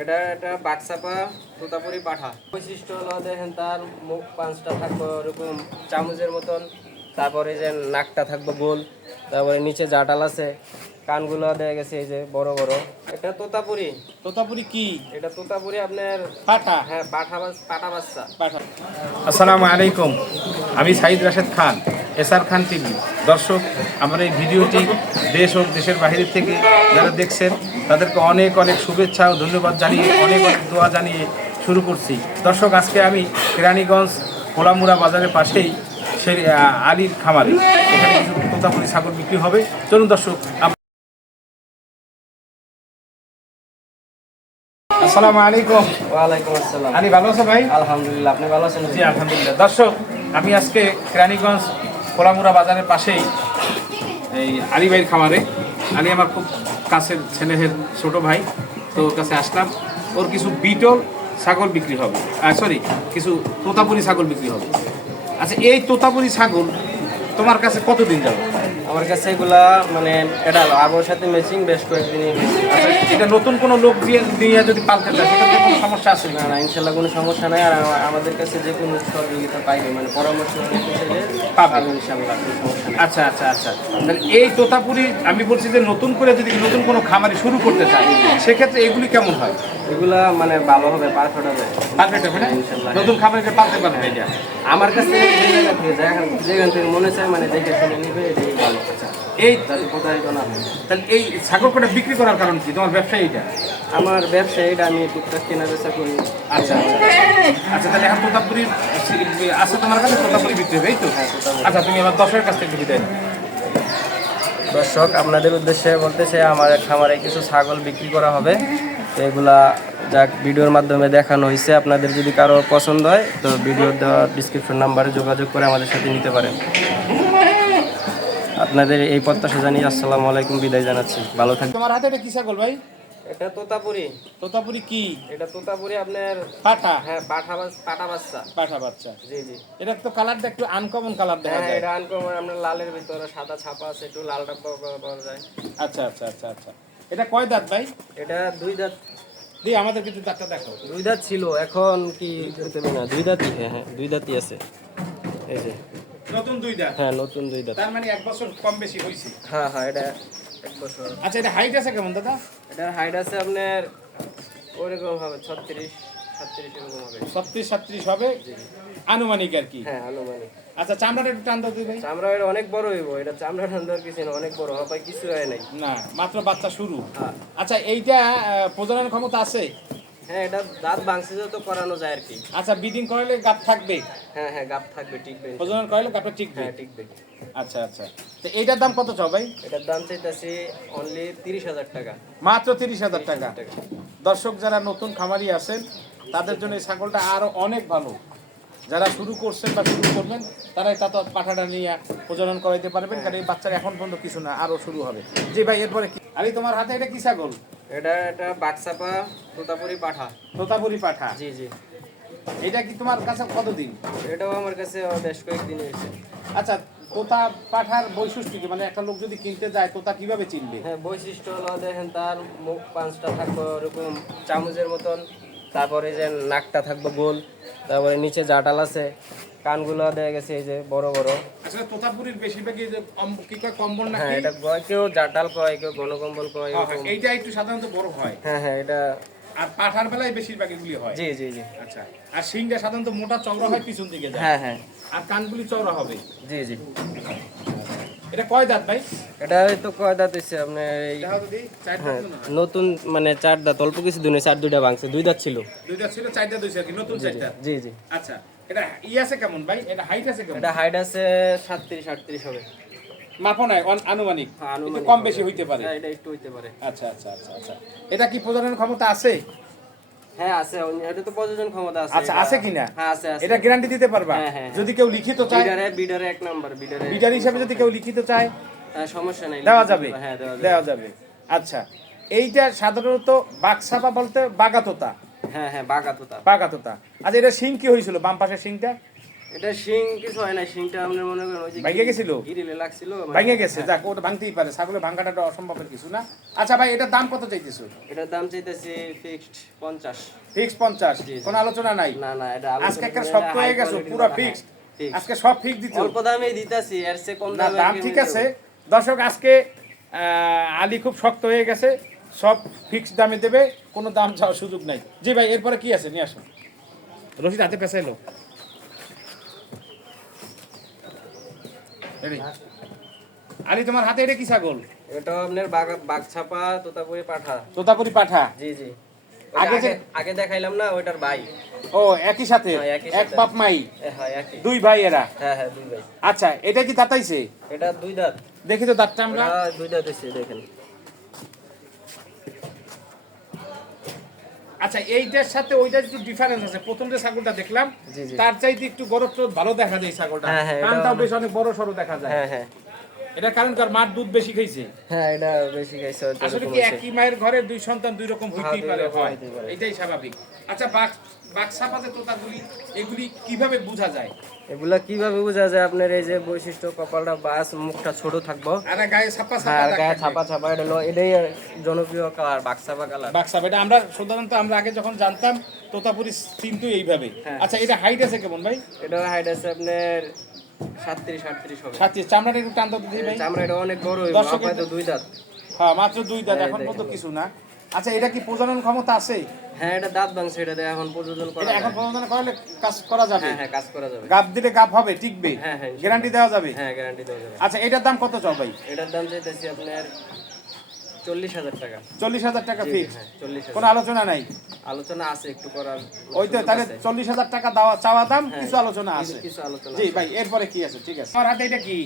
এটা এটা বাক্সাপা তোতাপুরি পাঠা। বৈশিষ্ট্য হলো দেখেন তার মুখ পাঁচটা থাকবে ওরকম চামচের মতন, তারপরে যে নাকটা থাকবে গোল, তারপরে নিচে জাটাল আছে, কানগুলো দেখা গেছে এই যে বড় বড়। এটা তোতাপুরি। তোতাপুরি কি? এটা তোতাপুরি আপনার পাঠা। হ্যাঁ পাঠা বাচ্চা। পাঠা। আসসালামু আলাইকুম, আমি সাইদ রাশেদ খান, এসআর খান টিভি। দর্শক, আমার এই ভিডিওটি দেশ ও দেশের বাইরে থেকে যারা দেখছেন তাদেরকে অনেক অনেক শুভেচ্ছা ও ধন্যবাদ জানিয়ে অনেক অনেক দোয়া জানিয়ে শুরু করছি। দর্শক, আজকে আমি কেরানীগঞ্জ কোলামুড়া বাজারের পাশেই সেই আলীর খামারে, এখানে কিছু তোতাপুরি ছাগল বিক্রি হবে। চলুন দর্শক। আসসালামু আলাইকুম। ওয়ালাইকুম আসসালাম। আলী, ভালো আছো ভাই? আলহামদুলিল্লাহ, আপনি ভালো আছেন? জি আলহামদুলিল্লাহ। দর্শক, আমি আজকে কেরানীগঞ্জ কোলামুড়া বাজারের পাশেই এই আলী ভাইয়ের খামারে। আলী আমার খুব কাছের ছেলের ছোট ভাই, তো ওর কাছে আসলাম। ওর কিছু বিটল ছাগল বিক্রি হবে, সরি কিছু তোতাপুরি ছাগল বিক্রি হবে। আচ্ছা, এই তোতাপুরি ছাগল তোমার কাছে কতদিন যাবে? আমার কাছে এগুলা মানে এটা আবহাওয়ার সাথে ম্যাচিং বেশ কয়েকদিনই হয়েছে। এটা নতুন কোনো লোক দিয়ে যদি পালতে চায় সেক্ষেত্রে কোনো সমস্যা আছে না না, ইনশাল্লাহ কোনো সমস্যা নাই। আর আমাদের কাছে যে কোনো সহযোগিতা পাইবে, মানে পরামর্শ পাবে ইনশাল্লাহ, কোনো সমস্যা নেই। আচ্ছা আচ্ছা আচ্ছা। তাহলে এই তোতাপুরি আমি বলছি যে নতুন করে যদি নতুন কোনো খামারি শুরু করতে চায় সেক্ষেত্রে এগুলি কেমন হয়? এগুলা মানে ভালো হবে, পারফেক্ট হবে, পারফেক্ট হবে না? ইনশাল্লাহ। নতুন খামারিকে পালতে পারবে এটা। আমার কাছে যে জায়গা থেকে যেখান থেকে মনে চায় মানে দেখে শুনে নিবে, এটাই ভালো। আচ্ছা, এই যাতে প্রতারিত না হয়। তাহলে এই ছাগল কটা বিক্রি করার কারণ কি? তোমার ব্যবসা এইটা? আমার ব্যবসা এটা, আমি টুকটাক কেনা বেচা করি। আচ্ছা আচ্ছা আচ্ছা। তাহলে এখন তোতাপুরি আছে তোমার কাছে, তোতাপুরি বিক্রি হবে, এই তো? হ্যাঁ, তোতাপুরি। আচ্ছা, তুমি আমার দর্শকের কাছ থেকে বিদায় নাও। দর্শক, আপনাদের উদ্দেশ্যে বলতেছে আমার খামারে কিছু ছাগল বিক্রি করা হবে। তো এগুলা যাক ভিডিওর মাধ্যমে দেখানো হয়েছে। আপনাদের যদি কারো পছন্দ হয় তো ভিডিওর দেওয়া ডিসক্রিপশন নাম্বারে যোগাযোগ করে আমাদের সাথে নিতে পারেন। আপনাদের এই প্রত্যাশা জানিয়ে আসসালামু আলাইকুম, বিদায় জানাচ্ছি। ভালো থাকবেন। তোমার হাতে এটা কি ছাগল ভাই? এটা তোতাপুরি। তোতাপুরি কি? এটা তোতাপুরি আপনার পাঠা। হ্যাঁ পাঠা বাচ্চা। পাঠা বাচ্চা। জি জি। এটা তো কালারটা একটু আনকমন কালার দেখা হ্যাঁ, যায়। এটা আনকমন, আপনার লালের ভিতরে সাদা ছাপা আছে, একটু লালটা পাওয়া যায়। আচ্ছা আচ্ছা আচ্ছা আচ্ছা। এটা কয় দাঁত ভাই? এটা দুই দাঁত। দিয়ে আমাদের কিছু দাঁতটা দেখো। দুই দাঁত ছিল, এখন কি হতে পারে না, দুই দাঁতই। হ্যাঁ হ্যাঁ, দুই দাঁতই আছে। এই যে নতুন দুই দাঁত? হ্যাঁ, নতুন দুই দাঁত। তার মানে এক বছর কম বেশি হয়েছে। হ্যাঁ হ্যাঁ, এটা এক বছর। আচ্ছা, এটা হাইট আছে কেমন দাদা? এটার হাইট আছে আপনার ওইরকম হবে 36-37 এরকম হবে। 36-37 হবে আনুমানিক আর কি। হ্যাঁ, আনুমানিক। আচ্ছা, চামড়াটা একটু টান দাও তুই ভাই। চামড়া এটা অনেক বড় হইব, এটা চামড়া ঠান্ডার কিছু না, অনেক বড় হবে, কিছু হয় নাই। না, মাত্র বাচ্চা শুরু। হ্যাঁ আচ্ছা, এইটা প্রজনন ক্ষমতা আছে? হ্যাঁ, এটা দাঁত ভাঙছে তো করানো যায় আর কি। আচ্ছা, ব্রিডিং করালে গাপ থাকবে? হ্যাঁ হ্যাঁ, গাপ থাকবে, টিকবে। প্রজনন করালে গাপটা টিকবে? হ্যাঁ, টিকবে। আচ্ছা আচ্ছা। তো এইটার দাম কত চাও ভাই? এটার দাম চাইতেছি অনলি 30,000 টাকা। মাত্র 30,000 টাকা। দর্শক, যারা নতুন খামারি আছেন তাদের জন্য এই ছাগলটা আরো অনেক ভালো। যারা শুরু করছেন বা শুরু করবেন তারাই তা পাঠাটা নিয়ে প্রজনন করাইতে পারবেন, কারণ এই বাচ্চার এখন পর্যন্ত কিছু না, আরো শুরু হবে। জি ভাই, এরপরে কি? আরে তোমার হাতে এটা কি ছাগল? এটা বাক্সাপা তোতাপুরি পাঠা। তোতাপুরি পাঠা। জি জি। এটা কি তোমার কাছে কতদিন? এটাও আমার কাছে বেশ কয়েকদিন হয়েছে। আচ্ছা, তোতা পাঠার বৈশিষ্ট্য কি? মানে একটা লোক যদি কিনতে যায় তোতা কিভাবে চিনবে? হ্যাঁ, বৈশিষ্ট্য হলো দেখেন তার মুখ পাঁচটা থাকবে ওরকম চামচের মতন, তারপরে যে নাকটা থাকবে গোল, তারপরে নিচে জাটাল আছে, কানগুলো দেখা গেছে এই যে বড় বড়। আসলে তোতাপুরির বেশিরভাগই যে কি কয়, কম্বল নাকি? হ্যাঁ, এটা কেউ জাটাল কয়, কেউ ঘনকম্বল কয়। এইটা একটু সাধারণত বড় হয়। হ্যাঁ হ্যাঁ, এটা আর পাঠার বেলায় বেশিরভাগ এগুলি হয়। জি জি জি। আচ্ছা, আর শিংটা সাধারণত মোটা চওড়া হয়, পিছন দিকে যায়। হ্যাঁ হ্যাঁ, আর কানগুলি চওড়া হবে। জি জি। এটা কয় দাঁত ভাই? এটা তো কয় দাঁত হইছে আপনার এই? দেখা যদি চার হ্যাঁ, দাঁত না? নতুন মানে 4 দাঁত, অল্প কিছু দিনে 2টা ভাঙছে, 2 দাঁত ছিল। দুই দাঁত ছিল, চার দাঁত হইছে আর কি, নতুন চার দাঁত। জি জি। আচ্ছা, এটা আছে কেমন ভাই? এটা হাইট আছে কেমন? এটা হাইট আছে 37-38 হবে। মাপো নাই, আনুমানিক আনুমানিক একটু কম বেশি হইতে পারে। হ্যাঁ, এটা একটু হইতে পারে। আচ্ছা আচ্ছা আচ্ছা আচ্ছা। এটা কি প্রজনন ক্ষমতা আছে? হ্যাঁ আছে, এটা তো প্রযোজন ক্ষমতা আছে। আচ্ছা, আছে কিনা? হ্যাঁ আছে আছে। এটা গ্যারান্টি দিতে পারবা? হ্যাঁ, হ্যাঁ, যদি কেউ লিখিত চায়? বিডারে এক নাম্বার, বিডার হিসাবে যদি কেউ লিখিত চায় সমস্যা নাই, দেওয়া যাবে? হ্যাঁ, দেওয়া যাবে। আচ্ছা, এইটা সাধারণত বাঘছাপা বলতে বাগাতোতা। হ্যাঁ হ্যাঁ, বাগাতোতা। বাগাতোতা। আচ্ছা, এটা শিং কি হয়েছিল বাম পাশের শিংটা? এটা শিং কিছু হয় না, শিংটা আপনার মনে করেন ওই যে ভাঙে গেছিল? গিরিলে লাগছিল মানে। ভাঙে গেছে, যাক ওটা ভাঙতেই পারে, ছাগলের ভাঙাটা তো অসম্ভবের কিছু না। আচ্ছা ভাই, এটার দাম কত চাইতেছো? এটার দাম চাইতেছি ফিক্সড 50। ফিক্স 50, জি, জি। কোনো আলোচনা নাই? না না, এটা আজকে একটা শক্ত হয়ে গেছে পুরো ফিক্সড, আজকে সব ফিক্স দিতে অল্প দামে দিতাছি, এর চেয়ে কম না, দামে দাম ঠিক আছে। দর্শক, আজকে আলী খুব শক্ত হয়ে গেছে, সব ফিক্স দামে দেবে, কোনো দাম চাওয়ার সুযোগ নাই। জি ভাই, এরপরে কি আছে নিয়ে আসো। রশিদ হাতে পেছাইলো। আলী, তোমার হাতে এটা কি ছাগল? এটা আপনার বাগছাপা তোতাপুরি পাঠা। তোতাপুরি পাঠা? জি জি। আগে আগে আগে দেখাইলাম না, ওইটার ভাই। ও, একই সাথে, হ্যাঁ, একই এক সাথে। বাপ মাই, হ্যাঁ একই। দুই ভাই এরা? হ্যাঁ হ্যাঁ, দুই ভাই। আচ্ছা, এটা কি দাঁতাইছে? এটা দুই দাঁত। দেখি তো দাঁতটা আমরা। এটা দুই দাঁত হইছে, দেখেন। আচ্ছা, এইটার সাথে ওইটার একটু ডিফারেন্স আছে। প্রথম যে ছাগলটা দেখলাম জি, জি। তার চাইতে একটু গরব তো ভালো দেখা যায় ছাগলটা, হ্যাঁ, হ্যাঁ, কানটাও বেশ অনেক বড় সরো দেখা যায়। হ্যাঁ হ্যাঁ এটা কারণ কার মার দুধ বেশি খাইছে? হ্যাঁ, এটা বেশি খাইছে। আসলে কি একই মায়ের ঘরে দুই সন্তান দুই রকম হইতেই দুই পারে, রকম হয়, হইতেই পারে। এটাই স্বাভাবিক। আচ্ছা, বাক্সাপাতে তোতাগুলি এগুলি কিভাবে বোঝা যায়? এগুলা কিভাবে বোঝা যায়? আপনার এই যে বৈশিষ্ট্য, কপালটা বাস, মুখটা ছোট থাকবো, আর গায়ে ছাপা হ্যাঁ, ছাপা আর দাগ গায়ে থাকবে। ছাপা ছাপা, এটা হলো এটাই জনপ্রিয় কালার, বাক্সাপা কালার। বাক্সাপ, এটা আমরা সাধারণত আমরা আগে যখন জানতাম তোতাপুরি চিন্তু এইভাবে। হ্যাঁ। আচ্ছা, এটা হাইট আছে কেমন ভাই? এটা হাইট আছে আপনার 37-38 হবে। সাথে চামড়াটা একটু টান দিতে ভাই। চামড়া এটা অনেক বড় হইব, দর্শকের- আপনার তো দুই দাঁত। হ্যাঁ, মাত্র দুই দাঁত, হ্যাঁ, এখন দেখেন। পর্যন্ত কিছু না। আচ্ছা, এটা কি প্রজনন ক্ষমতা আছে? হ্যাঁ, এটা দাঁত ভাঙছে, এটা দিয়ে এখন প্রযোজন করা এটা এখন যায়। প্রজনন করলে কাজ করা যাবে? হ্যাঁ হ্যাঁ, কাজ করা যাবে। গাব দিলে গাব হবে, টিকবে? হ্যাঁ, হ্যাঁ, গ্যারান্টি দেওয়া যাবে? হ্যাঁ, গ্যারান্টি দেওয়া যাবে। আচ্ছা, এটার দাম কত চাও ভাই? এটার দাম চাইতেছি আপনার 40,000 টাকা। 40,000 টাকা জি, ফিক্স? হ্যাঁ, 40,000। কোনো আলোচনা নাই? আলোচনা আছে একটু করার। ওই তো, সুযোগ তাহলে আছে। 40,000 টাকা দেওয়া চাওয়া দাম, হ্যাঁ, কিছু আলোচনা আছে। কিছু আলোচনা জি আছে। ভাই, এরপরে কি আছে? ঠিক আছে, আমার হাতে এটা কি?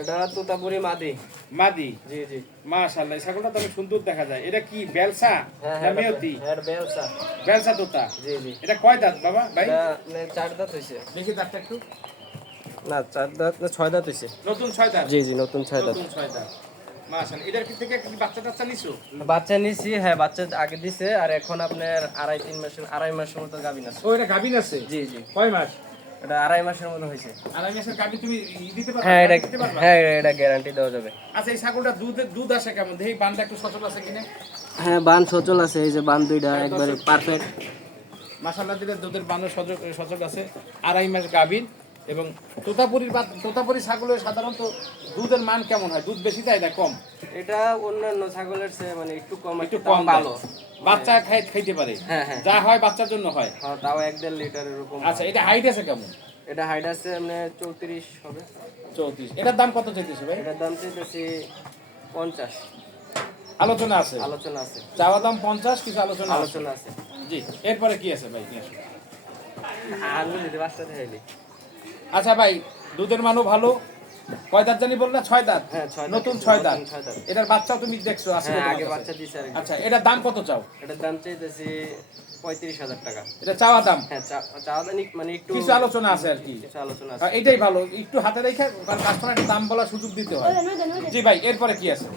এটা তোতাপুরি মাদি। মাদি? জি জি। মাশাআল্লাহ, ছাগলটা তো অনেক সুন্দর দেখা যায়। এটা কি বেলসা হ্যাঁ না হ্যাঁ, মেয়তি? হ্যাঁ, বেলসা। বেলসা তোতা? জি জি। এটা কয় দাঁত বাবা ভাই? এটা আপনার 4 দাঁত হইছে। দেখি দাঁতটা একটু। না, 4 দাঁত না, 6 দাঁত হইছে। নতুন 6 দাঁত? জি জি, নতুন 6 দাঁত। নতুন 6 দাঁত, মাশাআল্লাহ। এটার থেকে কি বাচ্চা টাচ্চা নিছো? বাচ্চা নিছি, হ্যাঁ, বাচ্চা আগে দিছে, আর এখন আপনার 2.5 মাসের মতো গাভিন আছে। ও, এটা গাভিন আছে? জি জি। কয় মাস? এটা 2.5 মাসের মতো হয়েছে। আড়াই মাসের গাভী তুমি দিতে পারবে? হ্যাঁ, এটা দিতে পারবা? হ্যাঁ, এটা গ্যারান্টি দেওয়া যাবে। আচ্ছা, এই ছাগলটা দুধ আসে কেমন? দেখি বানটা একটু সচল আছে কিনা। হ্যাঁ, বান সচল আছে, এই যে বান দুইটা একবারে পারফেক্ট। মাশাআল্লাহ, দিলে দুধের বানও সচল আছে। আড়াই মাস গাভীর। এবং তোতাপুরি ছাগলের সাধারণত দুধের মান কেমন হয়? দুধ বেশি দেয় না কম? এটা অন্যান্য ছাগলের চেয়ে মানে একটু কম, একটু একটু কম দেয়। ভালো। বাচ্চা খাইতে পারে? হ্যাঁ হ্যাঁ যা হয় বাচ্চার জন্য হয়। হ্যাঁ, তাও 1.5 লিটার এরকম। আচ্ছা, এটা হাইট আছে কেমন? এটা হাইট আছে আপনার 34 হবে। 34। এটার দাম কত চাইতেছে ভাই? এটার দাম চাইতেছি 50। আলোচনা আছে? আলোচনা আছে। চাওয়া দাম 50, কিছু আলোচনা আছে? আলোচনা আছে। জি, এরপরে কি আছে ভাই? নিয়ে আসুন। আলু দিতে বাচ্চা দেখাইলি। আচ্ছা ভাই, দুধের মানও ভালো। কয় দাঁত জানি বললা? 6 দাঁত? হ্যাঁ, 6 দাঁত। নতুন 6 দাঁত। নতুন 6 দাঁত। এটার বাচ্চাও তুমি দেখছো আছে? হ্যাঁ, তোমার আগে কাছে? বাচ্চা দিছে আর কি। আচ্ছা, এটার দাম কত চাও? এটার দাম চাইতেছি 35,000 টাকা। এটা চাওয়া দাম? হ্যাঁ, চাওয়া দাম মানে একটু কিছু আলোচনা আছে আর কি? কিছু আলোচনা আছে। এটাই ভালো, একটু হাতে রেখে, কারণ কাস্টমারকে দাম বলার সুযোগ দিতে হয়। জি ভাই, এরপরে কি আছে?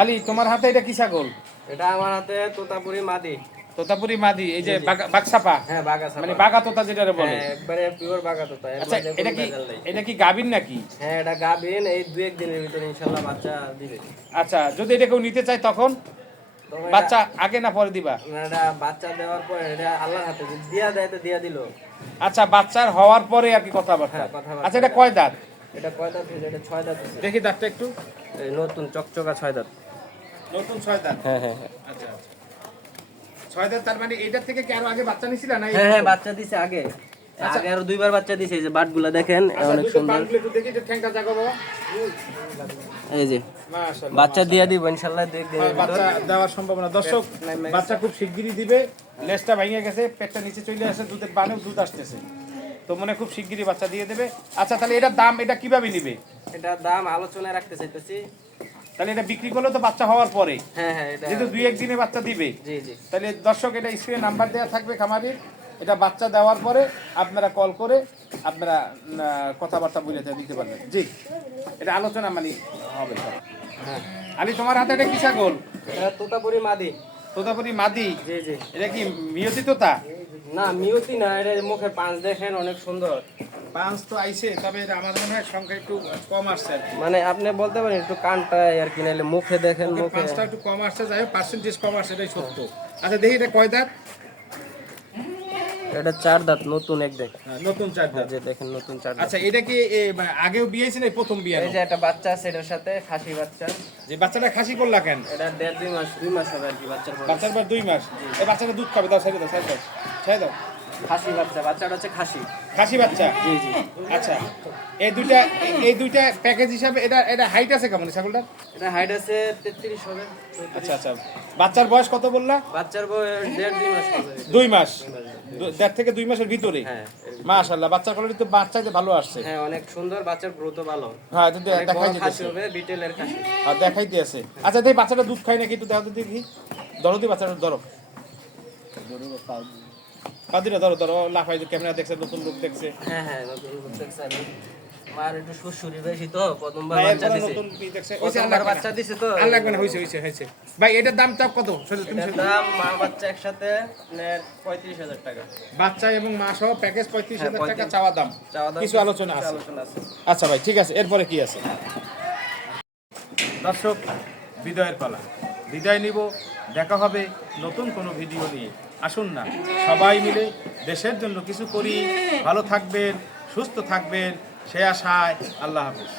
আলী, তোমার হাতে এটা কি ছাগল? এটা আমার হাতে তোতাপুরি মাদি। তোতাপুরি মাদি, এই যে বাক্সাপা, হ্যাঁ, বাগাছা। মানে বাগা তোতা যেটারে বলে। হ্যাঁ, একবারে পিওর বাগা তোতা। এর আচ্ছা, মধ্যে এটা কোনো কি ভেজাল নেই। এটা কি গাভীর নাকি? হ্যাঁ, এটা গাভিন, এই 2-1 দিনের ভিতরে ইনশাআল্লাহ বাচ্চা দিবে। আচ্ছা, যদি এটা কেউ নিতে চায় তখন তবে এটা- বাচ্চা আগে না পরে দিবা? এটা বাচ্চা দেওয়ার পর এটা আল্লাহর হাতে, যদি দিয়া দেয় তো দিয়া দিল। আচ্ছা, বাচ্চার হওয়ার পরে আর কি কথাবার্তা? হ্যাঁ, কথাবার্তা। আচ্ছা, এটা কয় দাঁত? এটা কয় দাঁত হয়েছে? এটা 6 দাঁত হয়েছে। দেখি দাঁতটা একটু। এই নতুন চকচকা 6 দাঁত। নতুন 6 দাঁত? হ্যাঁ হ্যাঁ হ্যাঁ। আচ্ছা আচ্ছা, 6 দাঁত, তার মানে এটার থেকে কি আরো আগে বাচ্চা নিছিল না? হ্যাঁ হ্যাঁ, বাচ্চা দিছে আগে। আচ্ছা। আগে আরো 2 বার বাচ্চা দিছে, এই যে বাটগুলা দেখেন আচ্ছা, অনেক দুটো সুন্দর। বানগুলো একটু দেখি, একটু ঠ্যাংটা জাগো বাবা। এই যে মাশাআল্লাহ, বাচ্চা দিয়া দিব ইনশাআল্লাহ 2-1 দিনের ভিতর। বাচ্চা দেওয়ার সম্ভাবনা। দর্শক, বাচ্চা খুব শিগগিরই দিবে। লেজটা ভেঙে গেছে, পেটটা নিচে চলে আসে, দুধের বানেও দুধ আসতেছে, তো মনে খুব শিগগিরই বাচ্চা দিয়ে দেবে। আচ্ছা, তাহলে এটার দাম এটা কিভাবে নিবে? এটার দাম আলোচনায় রাখতে চাইতেছি। তাহলে এটা বিক্রি করলে তো বাচ্চা হওয়ার পরে, হ্যাঁ হ্যাঁ, এটা যেহেতু 2-1 দিনে বাচ্চা দিবে, জি জি। তাহলে দর্শক, এটা স্ক্রিনে নাম্বার দেওয়া থাকবে খামারির। এটা বাচ্চা দেওয়ার পরে আপনারা কল করে আপনারা কথাবার্তা বলে দিতে পারবেন। জি, এটা আলোচনা মানে হবে সব। হ্যাঁ, আলী, তোমার হাতে এটা কি ছাগল? এটা তোতাপুরি মাদি। তোতাপুরি মাদি? জি জি। এটা কি মিয়তি তোতা? না মিউতি না, এটা মুখের পাঁচ দেখেন অনেক সুন্দর। পাঁচ তো আইছে, তবে এটা আমার মনে হয় সংখ্যা একটু কম আসছে আর কি। মানে আপনি বলতে পারেন একটু কানটা আর কি, নাইলে মুখে দেখেন, ওকে, মুখে পাঁচটা একটু কম আসছে, যাই হোক পার্সেন্টেজ কম আসছে, এটাই সত্য। আচ্ছা দেখি এটা কয় দাঁত? এটা 4 দাঁত, নতুন এক দেখ। নতুন 4 দাঁত। যে দেখেন নতুন 4 দাঁত। আচ্ছা এটা কি আগেও বিয়েছে না প্রথম বিয়ে? এই যে একটা বাচ্চা আছে এটার সাথে, খাসি বাচ্চা। যে বাচ্চাটা খাসি করলা কেন? এটা 1.5-2 মাস হবে আর কি বাচ্চার বয়স। বাচ্চার পর 2 মাস। এই বাচ্চাটা দুধ খাবে, দাও ছেড়ে দাও, ছেড়ে দাও, ছেড়ে দাও। খাসি বাচ্চা, বাচ্চাটা হচ্ছে খাসি। খাসি বাচ্চা? জি জি। আচ্ছা এই দুইটা প্যাকেজ হিসাবে এটা হাইট আছে কেমন ছাগলটার? এটা হাইট আছে 33 হবে। আচ্ছা আচ্ছা, বাচ্চার বয়স কত বললা? বাচ্চার বয়স 1.5-2 মাস হবে। 2 মাস, 1.5 থেকে 2 মাসের ভিতরে। হ্যাঁ মাশাআল্লাহ, বাচ্চার কোয়ালিটি তো বাচ্চাতে ভালো আসছে। হ্যাঁ অনেক সুন্দর, বাচ্চার গ্রোথও ভালো। হ্যাঁ এটা অনেক দেখাই বড় খাসি যেতেছে, হবে, বিটেলের খাসি। আর দেখাইতে আছে। আচ্ছা দেখি বাচ্চাটা দুধ খায় নাকি একটু দেখো তো দেখি। ধরো দি বাচ্চাটা, ধরো পাদিরা, ধরো ধরো, লাফাই ক্যামেরা দেখছে, নতুন লোক দেখছে। হ্যাঁ হ্যাঁ নতুন দেখছে। মার একটু সুরসুরি বেশি তো, প্রথমবার না, বাচ্চা এরপরে দিছে। নতুন দেখছে। ওইসে প্রথমবার বাচ্চা দিছে তো। আর লাগবে না, হইছে হইছে হইছে। ভাই এটার দাম চাও কত? তুমি এটার দাম মা বাচ্চা একসাথে 35,000 টাকা। বাচ্চা এবং মা সহ প্যাকেজ 35,000 হ্যাঁ, টাকা চাওয়া দাম। চাওয়া দাম কিছু আলোচনা কিছু আছে। আলোচনা আছে। আচ্ছা ভাই ঠিক আছে, এরপরে কি আছে? দর্শক, বিদায়ের পালা। বিদায় নিব, দেখা হবে নতুন কোনো ভিডিও নিয়ে। আসুন না সবাই মিলে দেশের জন্য কিছু করি। ভালো থাকবেন, সুস্থ থাকবেন, সে আশায়। আল্লাহ হাফেজ।